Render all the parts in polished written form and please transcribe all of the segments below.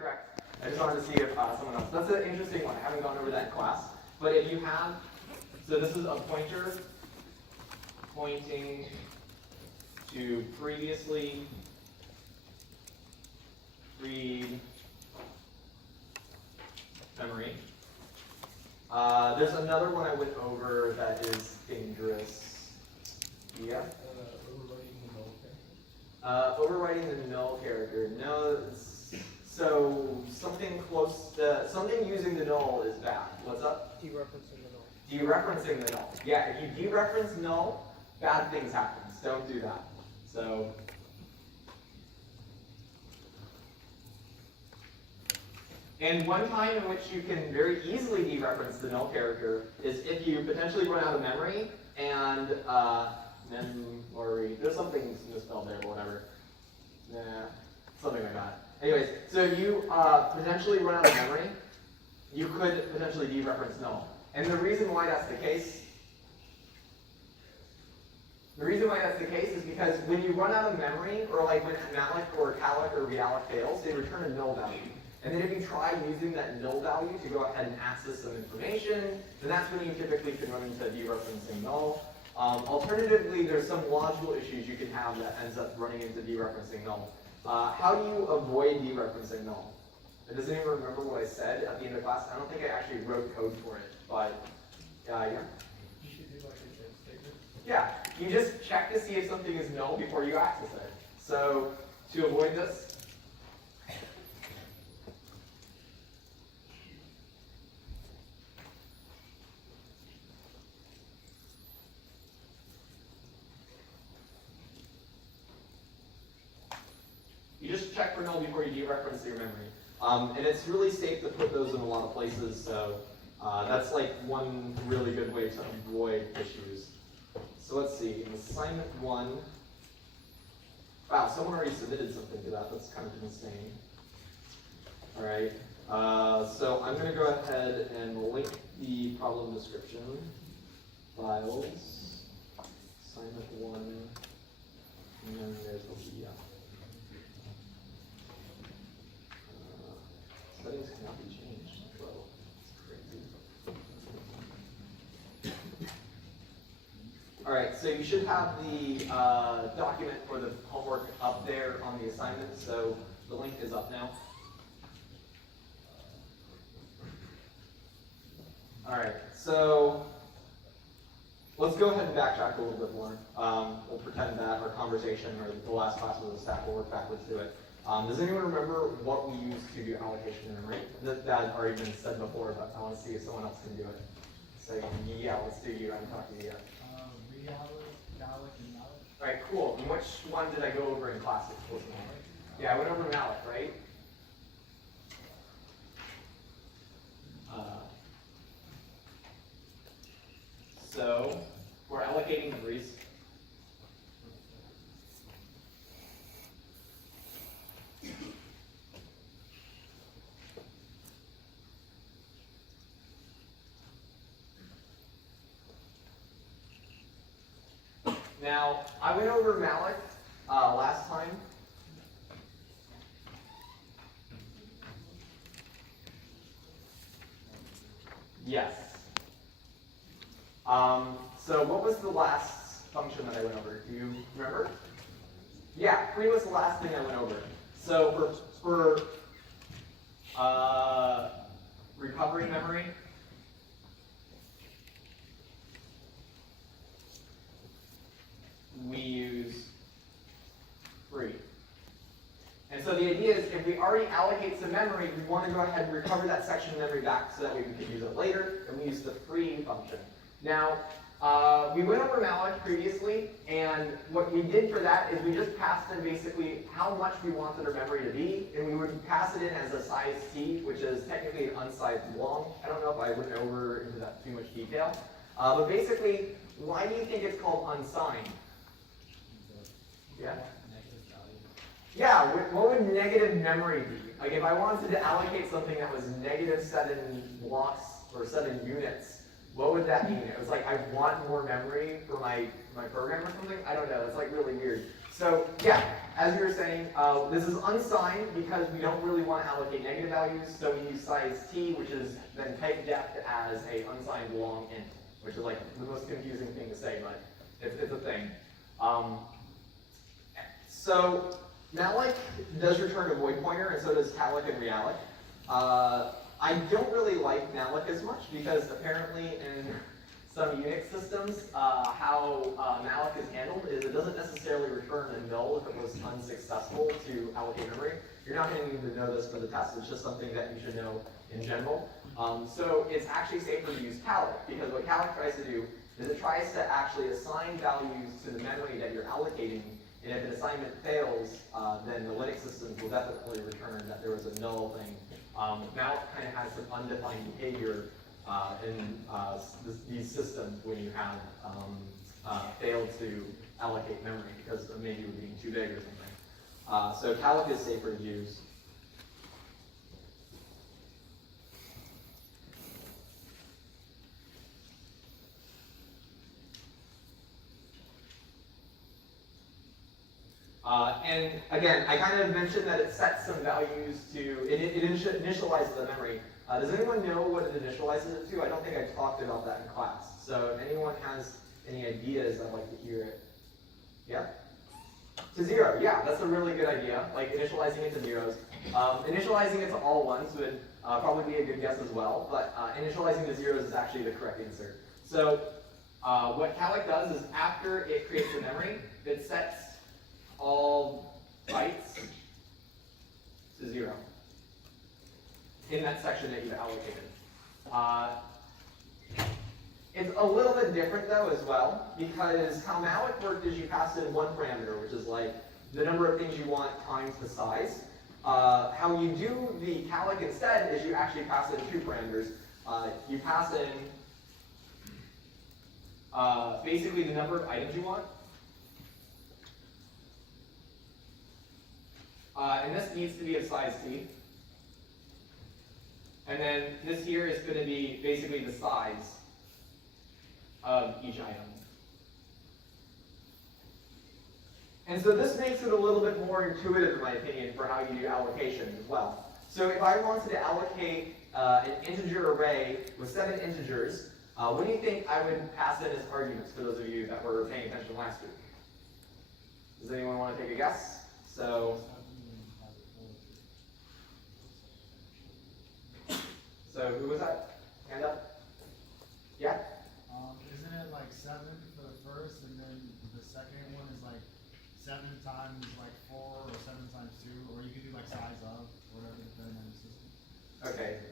correct. I just wanted to see if someone else. That's an interesting one. I haven't gone over that in class. But if you have, so this is a pointer pointing to previously freed memory. There's another one I went over that is dangerous. Yeah? Overwriting the null character. No, so something close to, something using the null is bad. What's up? Dereferencing the null. Dereferencing the null. Yeah, if you dereference null, bad things happen. Don't do that. So, and one time in which you can very easily dereference the null character is if you potentially run out of memory and memory. There's something misspelled there, but whatever. Nah, something like that. Anyways, so if you potentially run out of memory, you could potentially dereference null. And the reason why that's the case is because when you run out of memory, or like when malloc or calloc or realloc fails, they return a null value. And then if you try using that null value to go ahead and access some information, then that's when you typically can run into dereferencing null. Alternatively, there's some logical issues you can have that ends up running into dereferencing null. How do you avoid dereferencing null? Does anyone remember what I said at the end of class? I don't think I actually wrote code for it, but yeah. You should do like a if statement. Yeah, you just check to see if something is null before you access it. So to avoid this, you just check for null before you dereference your memory. And it's really safe to put those in a lot of places, so that's like one really good way to avoid issues. So let's see, in assignment 1, wow, someone already submitted something to that. That's kind of insane. All right, so I'm going to go ahead and link the problem description files, assignment 1, and then there's the PDF. Settings cannot be changed. Whoa, that's crazy. All right, so you should have the document for the homework up there on the assignment. So the link is up now. All right, so let's go ahead and backtrack a little bit more. We'll pretend that our conversation or the last class was a stack. We'll work backwards to it. Does anyone remember what we used to do allocation of memory? That had already been said before, but I want to see if someone else can do it. Say, yeah, let's do you. I'm talking to you. Realloc, calloc, and malloc. All right, cool. And which one did I go over in class? Yeah, I went over malloc, right? So we're allocating memories. Now, I went over malloc last time. Yes. So what was the last function that I went over? Do you remember? Yeah, free was the last thing I went over. So for recovering memory, we use free. And so the idea is if we already allocate some memory, we want to go ahead and recover that section of memory back so that we can use it later, and we use the free function. Now, we went over malloc previously, and what we did for that is we just passed in basically how much we wanted our memory to be, and we would pass it in as a size t, which is technically an unsized long. I don't know if I went over into that too much detail. But basically, why do you think it's called unsigned? Yeah? Yeah, what would negative memory be? Like if I wanted to allocate something that was -7 blocks or 7 units, what would that mean? It was like I want more memory for my program or something? I don't know, it's like really weird. So yeah, as you were saying, this is unsigned because we don't really want to allocate negative values, so we use size t, which is then type def as a unsigned long int, which is like the most confusing thing to say, but it's a thing. So malloc does return a void pointer, and so does calloc and realloc. I don't really like malloc as much because apparently in some Unix systems, how malloc is handled is it doesn't necessarily return a null if it was unsuccessful to allocate memory. You're not going to need to know this for the test, it's just something that you should know in general. So it's actually safer to use calloc, because what calloc tries to do is it tries to actually assign values to the memory that you're allocating, and if an assignment fails, then the Linux systems will definitely return that there was a null thing. Malloc kind of has some undefined behavior in these systems when you have failed to allocate memory because maybe you're being too big or something. So calloc is safer to use. And again, I kind of mentioned that it sets some values to, it initializes the memory. Does anyone know what it initializes it to? I don't think I talked about that in class. So if anyone has any ideas, I'd like to hear it. Yeah? To 0, yeah, that's a really good idea, like initializing it to zeros. Initializing it to all ones would probably be a good guess as well, but initializing to zeros is actually the correct answer. So what calloc does is after it creates the memory, it sets all bytes to 0 in that section that you've allocated. It's a little bit different though as well, because how malloc worked is you pass in one parameter, which is like the number of things you want times the size. How you do the calloc instead is you actually pass in 2 parameters. You pass in basically the number of items you want. And this needs to be of size t. And then this here is going to be basically the size of each item. And so this makes it a little bit more intuitive, in my opinion, for how you do allocation as well. So if I wanted to allocate an integer array with 7 integers, what do you think I would pass in as arguments for those of you that were paying attention last week? Does anyone want to take a guess? So who was that? Hand up? Yeah? Isn't it like 7 for the first, and then the second one is like 7 times like 4, or 7 times 2, or you could do like size of, whatever, depending on the system. Okay,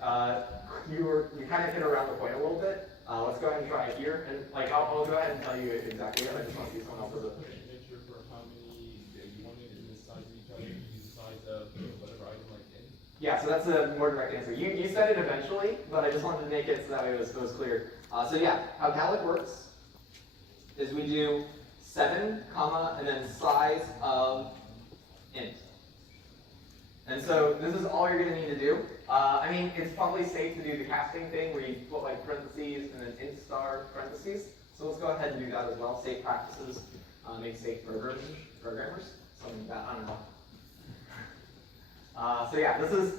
you kind of hit around the point a little bit. Let's go ahead and try it here, and like I'll go ahead and tell you exactly. I just want to see someone else's. Picture for how many you want it in the size of each other. You use the size of whatever item like in. Yeah, so that's a more direct answer. You said it eventually, but I just wanted to make it so that way it was clear. So yeah, how calloc works is we do 7, comma, and then size of int. And so this is all you're going to need to do. I mean, it's probably safe to do the casting thing where you put like parentheses and then int star parentheses. So let's go ahead and do that as well. Safe practices make safe programmers. Something like that, I don't know. So yeah, this is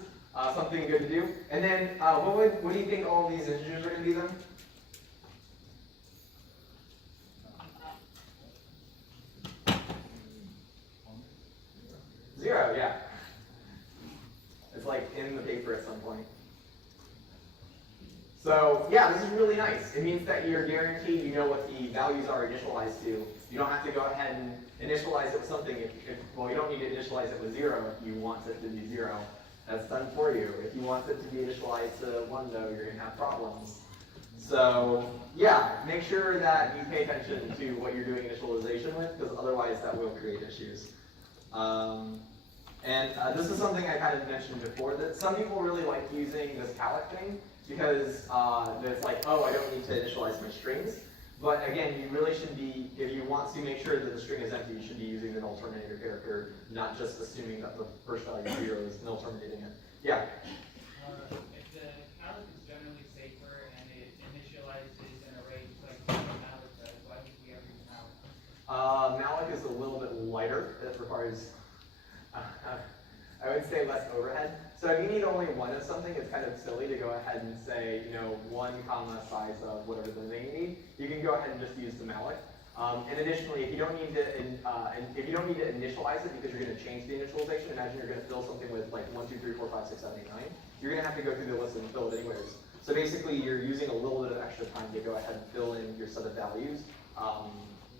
something good to do. And then what do you think all of these integers are going to be then? Zero, yeah. It's like in the paper at some point. So yeah, this is really nice. It means that you're guaranteed you know what the values are initialized to. You don't have to go ahead and initialize it with something. Well, you don't need to initialize it with 0 if you want it to be 0. That's done for you. If you want it to be initialized to 1 though, you're going to have problems. So yeah, make sure that you pay attention to what you're doing initialization with, because otherwise that will create issues. This is something I kind of mentioned before, that some people really like using this calloc thing because it's like, oh, I don't need to initialize my strings. But again, you really should be, if you want to make sure that the string is empty, you should be using the null terminator character, not just assuming that the first value is 0 is null terminating it. Yeah? If the calloc is generally safer and it initializes an array like malloc does, why would we ever use malloc? Malloc is a little bit lighter. It requires, I would say, less overhead. So if you need only one of something, it's kind of silly to go ahead and say, 1 comma size of whatever the thing you need. You can go ahead and just use the malloc. And additionally, if you don't need to, initialize it because you're going to change the initialization, imagine you're going to fill something with like 1, 2, 3, 4, 5, 6, 7, 8, 9. You're going to have to go through the list and fill it anyways. So basically, you're using a little bit of extra time to go ahead and fill in your set of values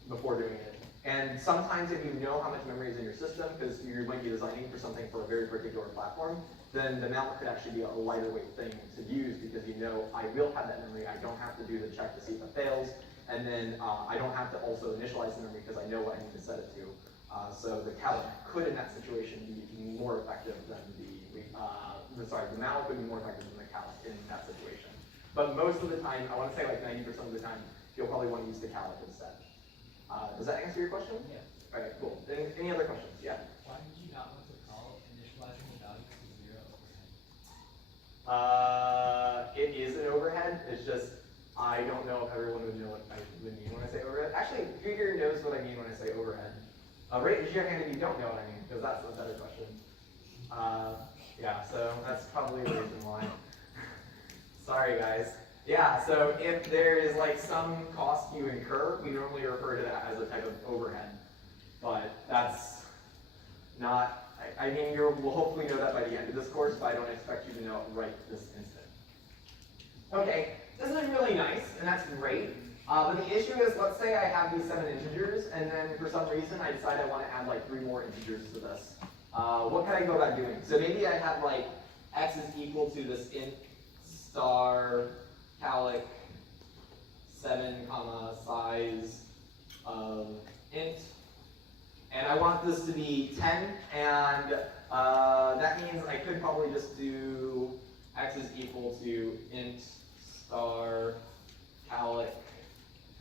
before doing it. And sometimes if you know how much memory is in your system, because you might be designing for something for a very particular platform, then the malloc could actually be a lighter weight thing to use because you know I will have that memory. I don't have to do the check to see if it fails. And then I don't have to also initialize the memory because I know what I need to set it to. So the calloc could, in that situation, be more effective than the malloc would be more effective than the calloc in that situation. But most of the time, I want to say like 90% of the time, you'll probably want to use the calloc instead. Does that answer your question? Yeah. All right, cool. Any other questions? Yeah. Why did you not want to call initializing the values to 0 overhead? It is an overhead. It's just I don't know if everyone would know what I would mean when I say overhead. Actually, who here knows what I mean when I say overhead? Raise your hand if you don't know what I mean, because that's a better question. Yeah, so that's probably the reason why. Sorry, guys. Yeah, so if there is like some cost you incur, we normally refer to that as a type of overhead. But that's not, I mean, we'll hopefully know that by the end of this course, but I don't expect you to know it right this instant. Okay, this is really nice, and that's great. But the issue is, let's say I have these 7 integers, and then for some reason I decide I want to add like 3 more integers to this. What can I go about doing? So maybe I have like x is equal to this int star calloc 7 comma size of int, and I want this to be 10, and that means I could probably just do x is equal to int star calloc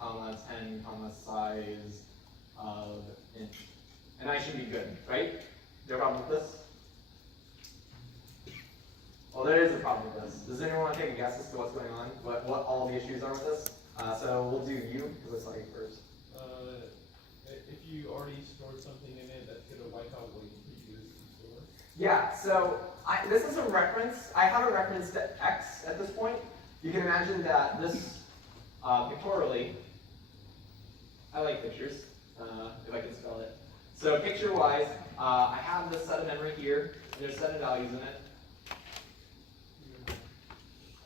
comma 10 comma size of int, and I should be good, right? No problem with this? Well, there is a problem with this. Does anyone want to take a guess as to what's going on? What all the issues are with this? So we'll do you, because I saw you first. If you already stored something in it, that's gonna wipe out what you previously stored. Yeah, so this is a reference. I have a reference to x at this point. You can imagine that this, pictorially, I like pictures, if I can spell it. So picture-wise, I have this set of memory here, and there's 7 values in it.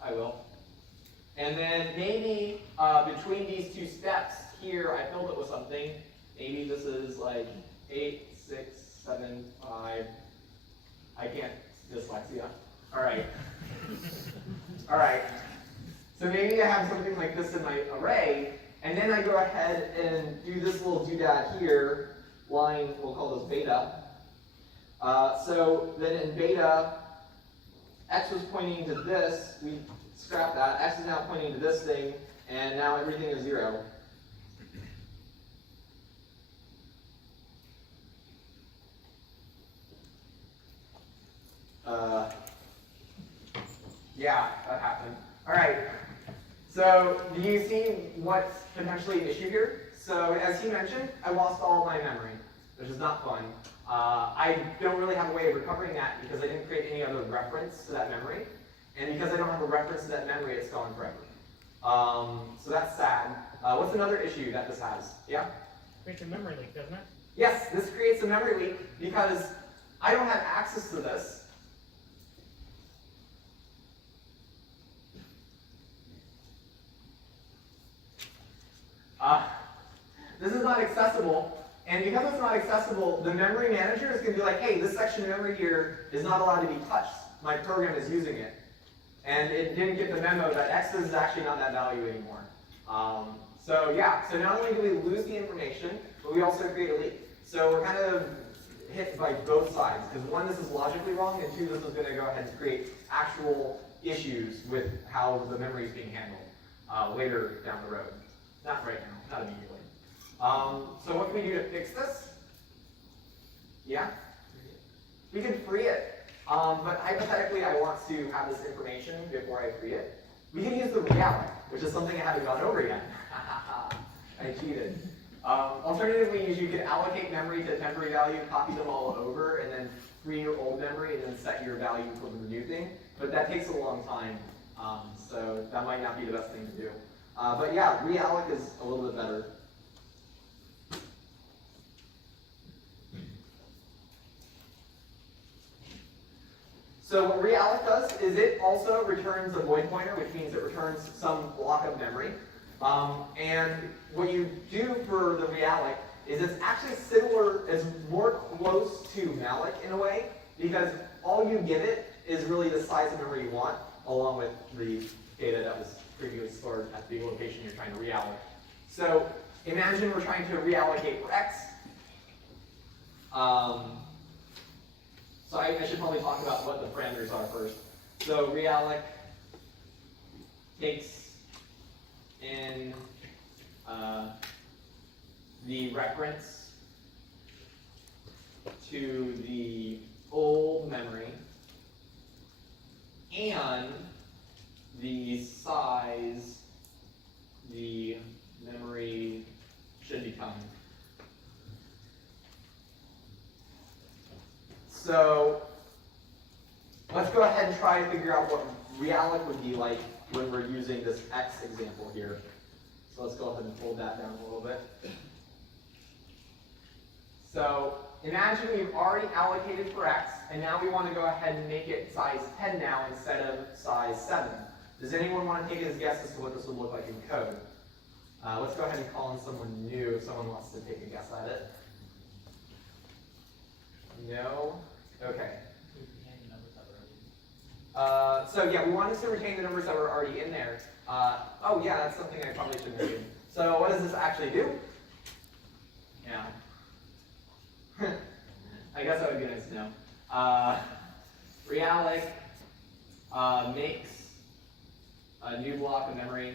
I will. And then maybe between these 2 steps here, I filled it with something. Maybe this is like 8, 6, 7, 5. I can't, dyslexia. All right. All right. So maybe I have something like this in my array, and then I go ahead and do this little doodad here, line, we'll call this beta. So then in beta, x was pointing to this, we scrap that, x is now pointing to this thing, and now everything is 0. Yeah, that happened. All right. So do you see what's potentially an issue here? So as he mentioned, I lost all my memory, which is not fun. I don't really have a way of recovering that because I didn't create any other reference to that memory. And because I don't have a reference to that memory, it's gone forever. So that's sad. What's another issue that this has? Yeah? Creates a memory leak, doesn't it? Yes, this creates a memory leak because I don't have access to this. This is not accessible, and because it's not accessible, the memory manager is going to be like, hey, this section of memory here is not allowed to be touched. My program is using it. And it didn't get the memo that x is actually not that value anymore. So yeah, so not only do we lose the information, but we also create a leak. So we're kind of hit by both sides, because 1, this is logically wrong, and 2, this is going to go ahead and create actual issues with how the memory is being handled later down the road. Not right now, not immediately. So what can we do to fix this? Yeah? We can free it. But hypothetically, I want to have this information before I free it. We can use the reality, which is something I haven't gone over yet. I cheated. Alternatively, you could allocate memory to a temporary value, copy them all over, and then free your old memory, and then set your value for the new thing. But that takes a long time, so that might not be the best thing to do. But yeah, realloc is a little bit better. So what realloc does is it also returns a void pointer, which means it returns some block of memory. And what you do for the realloc is it's actually similar, it's more close to malloc in a way, because all you give it is really the size of memory you want, along with the data that was previously stored at the location you're trying to realloc. So imagine we're trying to reallocate for x. So I should probably talk about what the parameters are first. So realloc takes in the reference to the old memory and the size the memory should become. So let's go ahead and try to figure out what realloc would be like when we're using this x example here. So let's go ahead and fold that down a little bit. So imagine we've already allocated for x, and now we want to go ahead and make it size 10 now instead of size 7. Does anyone want to take a guess as to what this would look like in code? Let's go ahead and call in someone new if someone wants to take a guess at it. No? Okay. So yeah, we wanted to retain the numbers that were already in there. Oh yeah, that's something I probably should mention. So what does this actually do? Yeah. I guess that would be nice to know. Realloc makes a new block of memory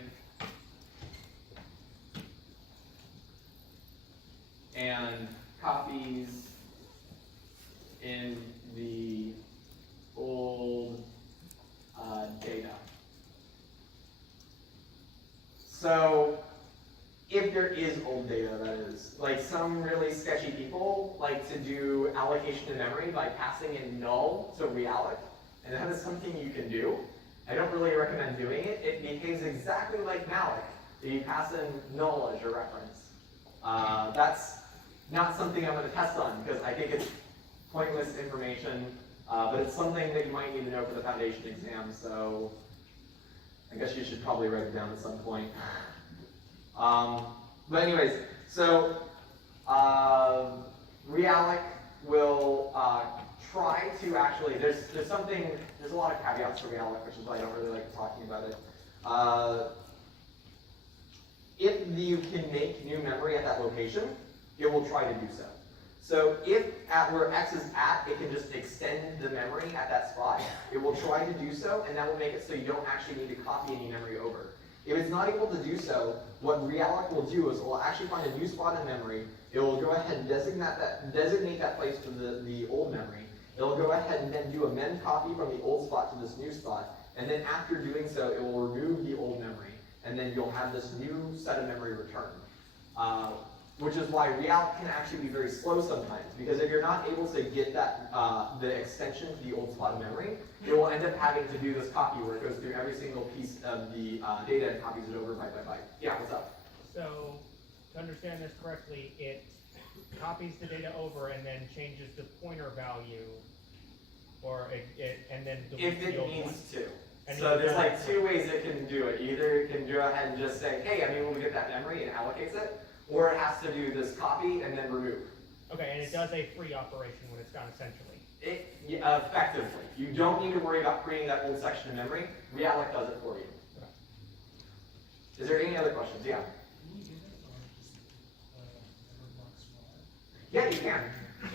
and copies in the old data. So if there is old data, that is. Like some really sketchy people like to do allocation of memory by passing in null to realloc, and that is something you can do. I don't really recommend doing it. It behaves exactly like malloc. You pass in null as your reference. That's not something I'm going to test on because I think it's pointless information, but it's something that you might need to know for the foundation exam, so I guess you should probably write it down at some point. But anyways, so realloc will try to actually, there's a lot of caveats for realloc, which is why I don't really like talking about it. If you can make new memory at that location, it will try to do so. So if at where x is at, it can just extend the memory at that spot, it will try to do so, and that will make it so you don't actually need to copy any memory over. If it's not able to do so, what realloc will do is it will actually find a new spot in memory, it will go ahead and designate that place for the old memory. It will go ahead and then do a mend copy from the old spot to this new spot, and then after doing so, it will remove the old memory, and then you'll have this new set of memory returned. Which is why realloc can actually be very slow sometimes, because if you're not able to get that the extension to the old spot of memory, it will end up having to do this copy where it goes through every single piece of the data and copies it over byte by byte. Yeah, what's up? So, to understand this correctly, it copies the data over and then changes the pointer value, or and then deletes If the it old one. needs to. And So you there's can like two ways it can do it. Either it can go ahead and just say, hey, I'm able to get that memory and allocates it, or it has to do this copy and then remove. Okay, and it does a free operation when it's done, essentially. Effectively. You don't need to worry about creating that old section of memory. Realloc does it for you. Okay. Is there any other questions? Yeah. Yeah, you can.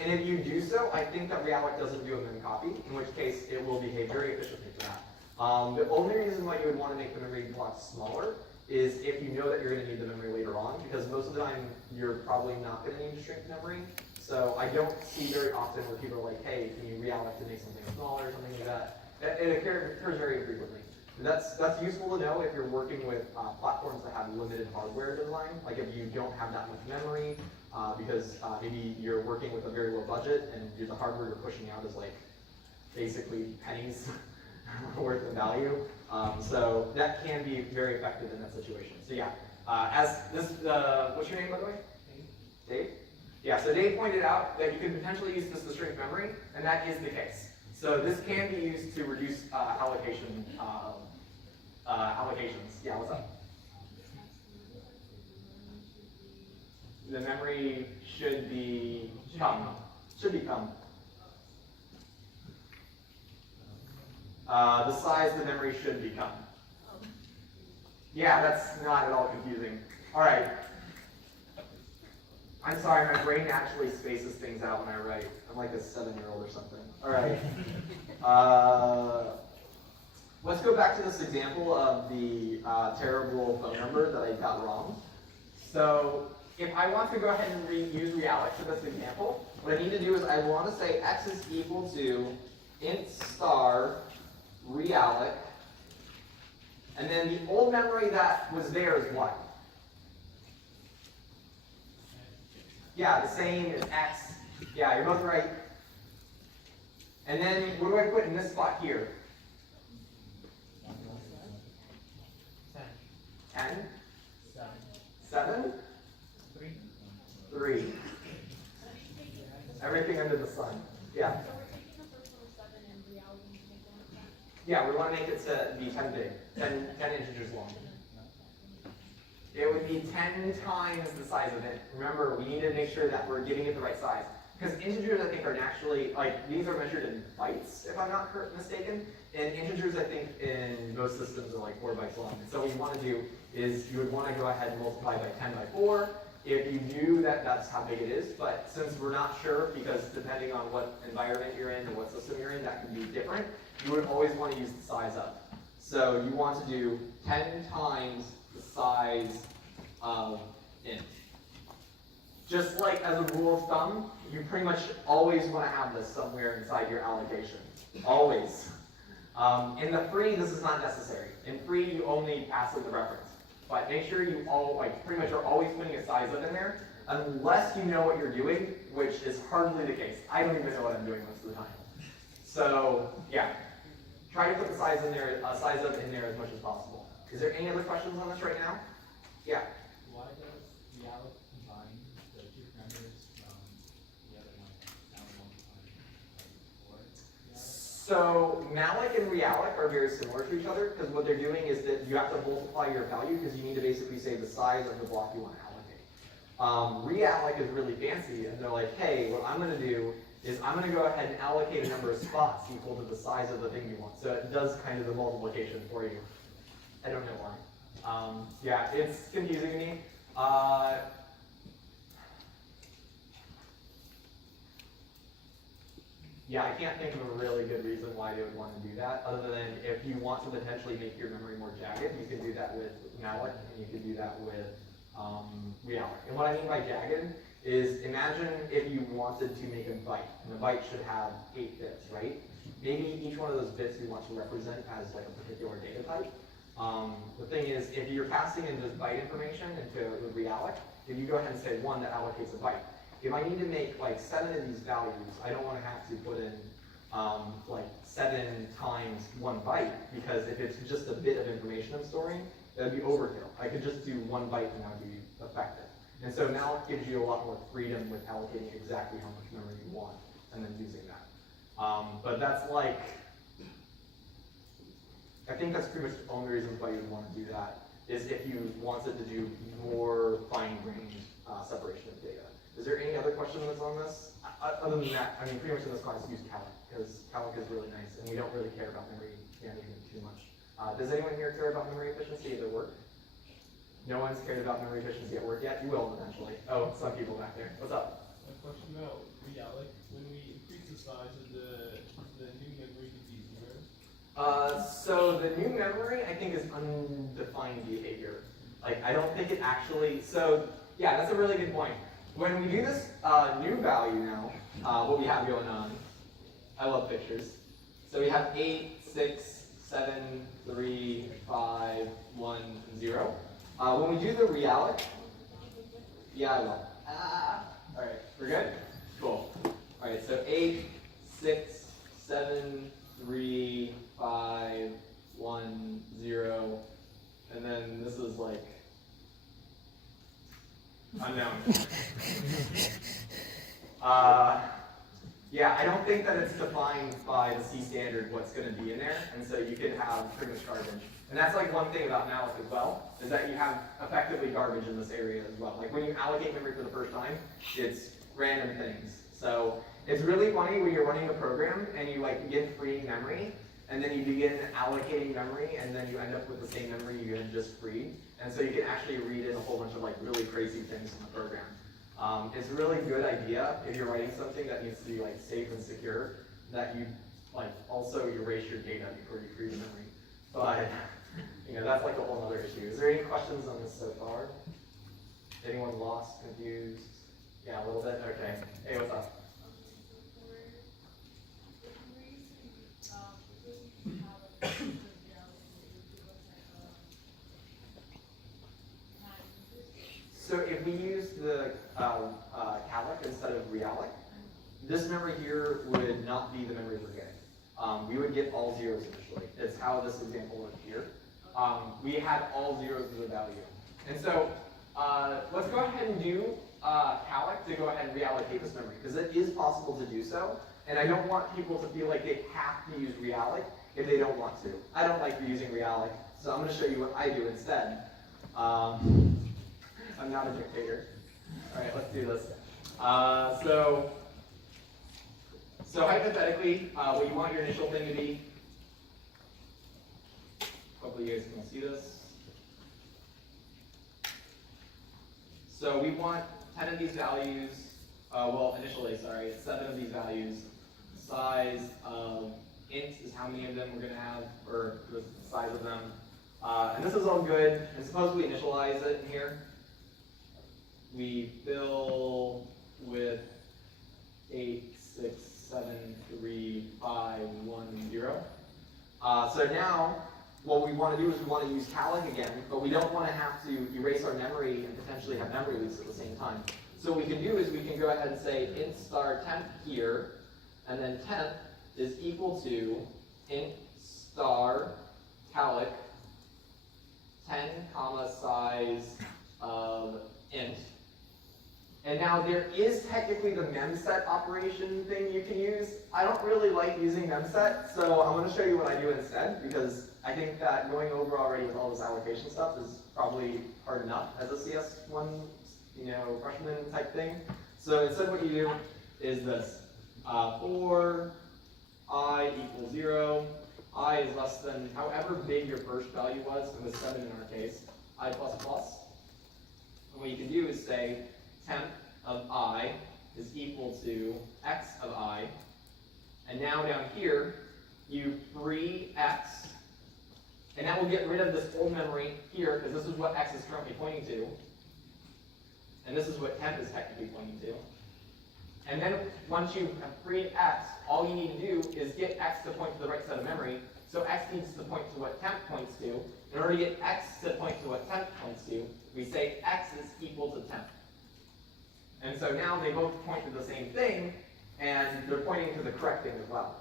And if you do so, I think that realloc doesn't do a mem copy, in which case it will behave very efficiently for that. The only reason why you would want to make the memory block smaller is if you know that you're going to need the memory later on, because most of the time you're probably not going to need to shrink memory. So I don't see very often where people are like, hey, can you realloc to make something smaller or something like that. It occurs very infrequently. That's useful to know if you're working with platforms that have limited hardware design, like if you don't have that much memory, because maybe you're working with a very low budget and the hardware you're pushing out is like basically pennies worth of value. So that can be very effective in that situation. So yeah, as this, what's your name by the way? Dave? Yeah, so Dave pointed out that you could potentially use this to shrink memory, and that is the case. So this can be used to reduce allocations. Yeah, what's up? The memory should become. The size the memory should become. Yeah, that's not at all confusing. All right. I'm sorry, my brain actually spaces things out when I write. I'm like a 7-year-old or something. All right. Let's go back to this example of the terrible phone number that I got wrong. So if I want to go ahead and use realloc for this example, what I need to do is I want to say x is equal to int star realloc, and then the old memory that was there is what? Yeah, the same as x. Yeah, you're both right. And then what do I put in this spot here? 10? 7? 3. Everything under the sun. Yeah. So we're taking the first one of 7 and reallocating to make one of 10? Yeah, we want to make it to be 10 big, 10 integers long. It would be 10 times the size of it. Remember, we need to make sure that we're giving it the right size. Because integers, I think, are naturally, like, these are measured in bytes, if I'm not mistaken. And integers, I think, in most systems are like 4 bytes long. And so what you want to do is you would want to go ahead and multiply by 10 by 4 if you knew that that's how big it is. But since we're not sure, because depending on what environment you're in and what system you're in, that can be different, you would always want to use the size up. So you want to do 10 times the size of int. Just like as a rule of thumb, you pretty much always want to have this somewhere inside your allocation. Always. In the free, this is not necessary. In free, you only pass in the reference. But make sure you pretty much are always putting a size up in there, unless you know what you're doing, which is hardly the case. I don't even know what I'm doing most of the time. So yeah, try to put the size up in there as much as possible. Is there any other questions on this right now? Yeah. Why does realloc combine the two parameters from the other one? Now we want to combine like 4 realloc? So malloc and realloc are very similar to each other because what they're doing is that you have to multiply your value because you need to basically say the size of the block you want to allocate. Realloc is really fancy and they're like, hey, what I'm going to do is I'm going to go ahead and allocate a number of spots equal to the size of the thing you want. So it does kind of the multiplication for you. I don't know why. Yeah, it's confusing to me. Yeah, I can't think of a really good reason why they would want to do that, other than if you want to potentially make your memory more jagged, you can do that with malloc, and you can do that with realloc. And what I mean by jagged is, imagine if you wanted to make a byte, and the byte should have 8 bits, right? Maybe each one of those bits you want to represent as like a particular data type. The thing is, if you're passing in just byte information into the realloc, if you go ahead and say 1 that allocates a byte, if I need to make like 7 of these values, I don't want to have to put in like 7 times 1 byte, because if it's just a bit of information I'm storing, that would be overkill. I could just do 1 byte and that would be effective. And so malloc gives you a lot more freedom with allocating exactly how much memory you want and then using that. But that's like, I think that's pretty much the only reason why you would want to do that, is if you wanted to do more fine-grained separation of data. Is there any other questions on this? Other than that, I mean, pretty much in this class, use calloc, because calloc is really nice, and we don't really care about memory management too much. Does anyone here care about memory efficiency at their work? No one's cared about memory efficiency at work yet? You will eventually. Oh, some people back there. What's up? A question about realloc. When we increase the size of the new memory to be 0. So the new memory, I think, is undefined behavior. Like, I don't think it actually, so yeah, that's a really good point. When we do this new value now, what we have going on, I love pictures. So we have 8, 6, 7, 3, 5, 1, 0. When we do the realloc, yeah, I will. All right, we're good? Cool. All right, so 8, 6, 7, 3, 5, 1, 0, and then this is like unknown. Yeah, I don't think that it's defined by the C standard what's going to be in there, and so you can have pretty much garbage. And that's like one thing about malloc as well, is that you have effectively garbage in this area as well. Like when you allocate memory for the first time, it's random things. So it's really funny when you're running a program and you like begin freeing memory, and then you begin allocating memory, and then you end up with the same memory you had just freed. And so you can actually read in a whole bunch of like really crazy things in the program. It's a really good idea if you're writing something that needs to be like safe and secure, that you like also erase your data before you free the memory. But you know, that's like a whole other issue. Is there any questions on this so far? Anyone lost, confused? Yeah, a little bit? Okay. Hey, what's up? So if we use the calloc instead of realloc, this memory here would not be the memory we're getting. We would get all zeros initially. It's how this example worked here. We had all zeros as a value. And so let's go ahead and do calloc to go ahead and reallocate this memory, because it is possible to do so. And I don't want people to feel like they have to use realloc if they don't want to. I don't like using realloc, so I'm going to show you what I do instead. I'm not a dictator. All right, let's do this. So hypothetically, what you want your initial thing to be, hopefully you guys can see this. So we want 10 of these values, well, initially, sorry, it's 7 of these values. Size of int is how many of them we're going to have, or the size of them. And this is all good. And suppose we initialize it in here. We fill with 8, 6, 7, 3, 5, 1, 0. So now, what we want to do is we want to use calloc again, but we don't want to have to erase our memory and potentially have memory leaks at the same time. So what we can do is we can go ahead and say int star temp here, and then temp is equal to int star calloc 10 comma size of int. And now there is technically the memset operation thing you can use. I don't really like using memset, so I'm going to show you what I do instead, because I think that going over already with all this allocation stuff is probably hard enough as a CS1, freshman type thing. So instead what you do is this. For I equals 0, I is less than however big your first value was, it was 7 in our case, I plus plus. And what you can do is say temp of I is equal to x of I. And now down here, you free x. And that will get rid of this old memory here, because this is what x is currently pointing to. And this is what temp is technically pointing to. And then once you have freed x, all you need to do is get x to point to the right set of memory. So x needs to point to what temp points to. In order to get x to point to what temp points to, we say x is equal to temp. And so now they both point to the same thing, and they're pointing to the correct thing as well.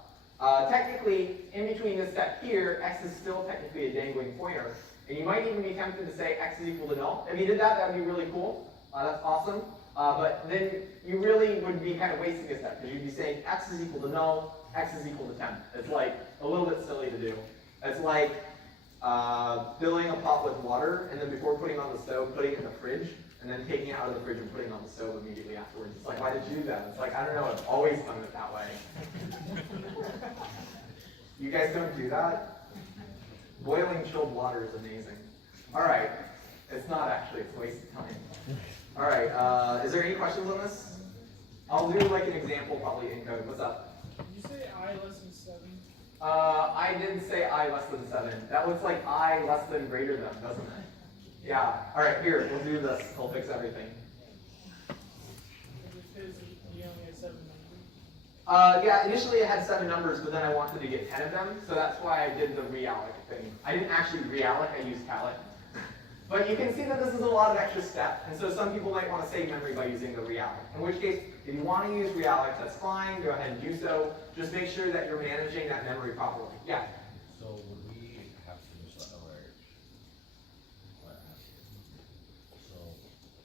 Technically, in between this step here, x is still technically a dangling pointer. And you might even be tempted to say x is equal to null. If you did that, that would be really cool. That's awesome. But then you really would be kind of wasting a step, because you'd be saying x is equal to null, x is equal to temp. It's like a little bit silly to do. It's like filling a pot with water, and then before putting it on the stove, putting it in the fridge, and then taking it out of the fridge and putting it on the stove immediately afterwards. It's like, why did you do that? It's like, I don't know, I've always done it that way. You guys don't do that? Boiling chilled water is amazing. All right. It's not actually, it's a waste of time. All right, is there any questions on this? I'll do like an example probably in code. What's up? Did you say I less than 7? I didn't say I less than 7. That looks like I less than greater than, doesn't it? Yeah. All right, here, we'll do this. We'll fix everything. Because you only had 7 numbers? Yeah, initially it had 7 numbers, but then I wanted to get 10 of them, so that's why I did the realloc thing. I didn't actually realloc, I used calloc. But you can see that this is a lot of extra step, and so some people might want to save memory by using the realloc. In which case, if you want to use realloc, that's fine, go ahead and do so. Just make sure that you're managing that memory properly. Yeah? So would we have to initialize, so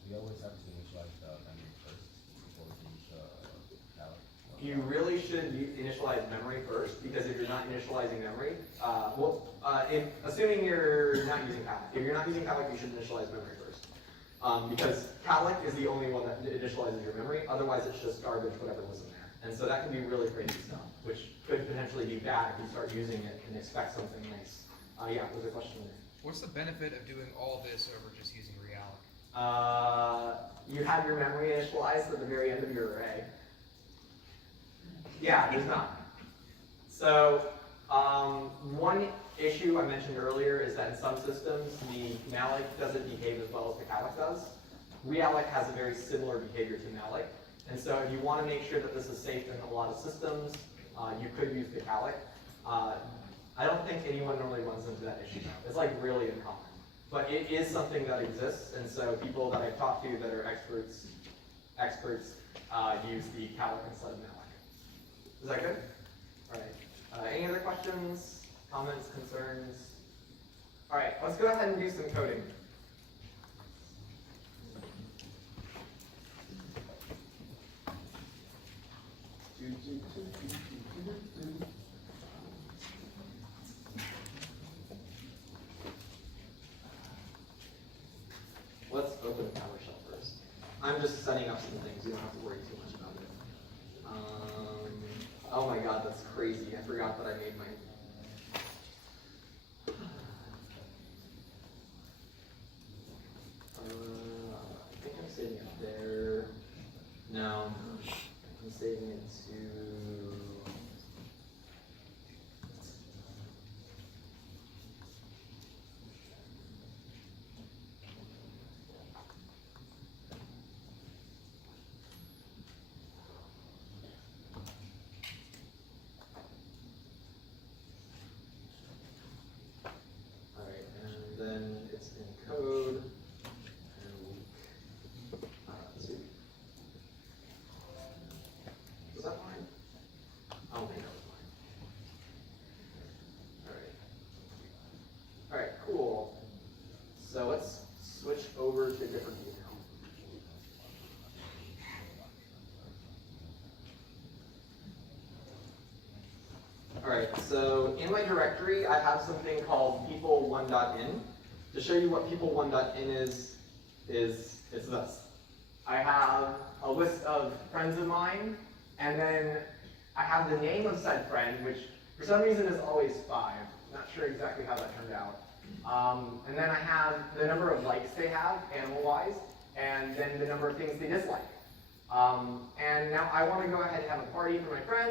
we always have to initialize the memory first before we use the calc? You really should initialize memory first, because if you're not initializing memory, assuming you're not using calc. If you're not using calc, you should initialize memory first. Because calc is the only one that initializes your memory, otherwise it's just garbage, whatever was in there. And so that can be really crazy stuff, which could potentially be bad if you start using it and expect something nice. Yeah, there's a question there. What's the benefit of doing all this over just using realloc? You have your memory initialized at the very end of your array. Yeah, there's not. So, one issue I mentioned earlier is that in some systems, the malloc doesn't behave as well as the calloc does. Realloc has a very similar behavior to malloc. And so if you want to make sure that this is safe in a lot of systems, you could use the calloc. I don't think anyone normally runs into that issue though. It's like really uncommon. But it is something that exists, and so people that I've talked to that are experts use the calloc instead of malloc. Is that good? All right. Any other questions, comments, concerns? All right, let's go ahead and do some coding. Let's open PowerShell first. I'm just setting up some things. You don't have to worry too much about it. Oh my god, that's crazy. I forgot that I made my... I think I'm saving it there. No, I'm saving it to... Alright, and then it's in code. Let's see. Was that mine? I don't think that was mine. Alright. Alright, cool. So let's switch over to a different view now. Alright, so in my directory, I have something called people1.in. To show you what people1.in is it's this. I have a list of friends of mine, and then I have the name of said friend, which for some reason is always 5. Not sure exactly how that turned out. And then I have the number of likes they have, animal-wise, and then the number of things they dislike. And now I want to go ahead and have a party for my friends.